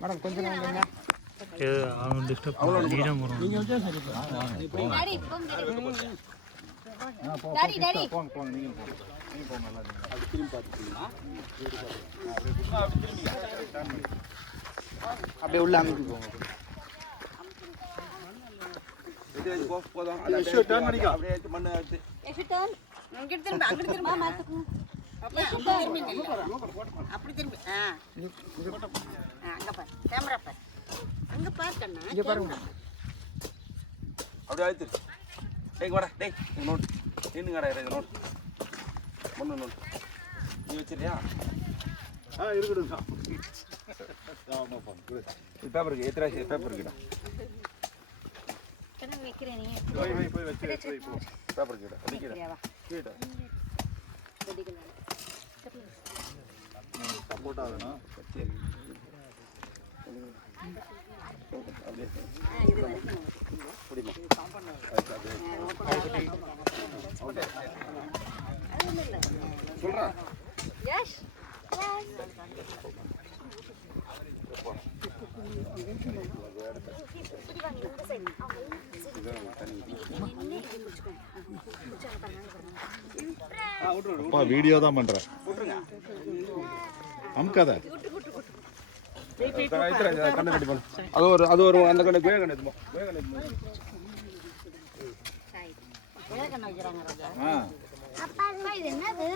Madam கொஞ்சம் வாங்க. அவன் டிஸ்டர்ப் பண்ண நீடம் வரும். நீங்க வச்சா சரி டாடி டாடி டாடி போங்க போங்க நீங்க போங்க. நீங்க போங்க நல்லா இருக்கு. அது திரும்பி பாத்துட்டீங்களா? அப்படியே உள்ள அமுக்கி போங்க. இது போதும். ஷோ டர்ன் பண்ணிக்கோ. அப்படியே மண்ணு எடுத்து. எஃபி டர்ன். அங்க திரும்ப மாத்துக்கு. அப்படி திரும்பி அங்க பாரு கேமரா பாரு அங்க பாரு கண்ணா இங்க பாருங்க. அப்படியே அழுத்து. டேய் வாடா டேய் நோட். நின்னுங்கடா இரு நோட். மண்ணு நோட். நீ வச்சிரியா? இருக்குதுங்க. பேப்பர் இருக்கு. எத்தனை பேப்பர் இருக்குடா? கண்ணா வைக்கிறேன் நீ. போய் வச்சு போ. பேப்பர் இருக்குடா. அடிக்கடா. கீழ. ரெடிகளா. சப்போர்ட் ஆகணும். சரி. அப்படியே. இது வரைக்கும் புடிமா. சொல்றா. எஸ் அப்பா வீடியோ தான் பண்றேன். அமுக்காத. அது ஒரு அந்த கண்ணு கோய கண்ணு எடுத்துமா. கோய கண்ணு எடுத்துமா. வேகன வைக்கறாங்க ராஜா. அப்பா இது என்னது?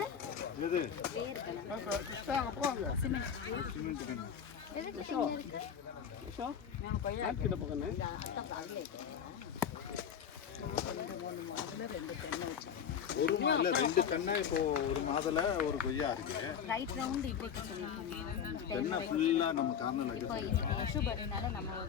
இது வேர் கண்ணா. கிருஷ்ணா போங்க. சிமெண்ட் கண்ணு. எதுக்கு இங்க இருக்கு? ஷோ நான் பையா கிட்ட போகணும். இந்த அட்டை பால்ல இருக்கு. ஒரு மாதுளை ரெண்டு கண்ணா இப்போ ஒரு மாதுளை ஒரு கொய்யா இருக்கு. ரைட் ரவுண்ட் இப்படி சொல்லிருக்கீங்க. தென்னை ஃபுல்லா நம்ம கார்னர்ல இப்போ இருக்கு. யசு பரினால நம்ம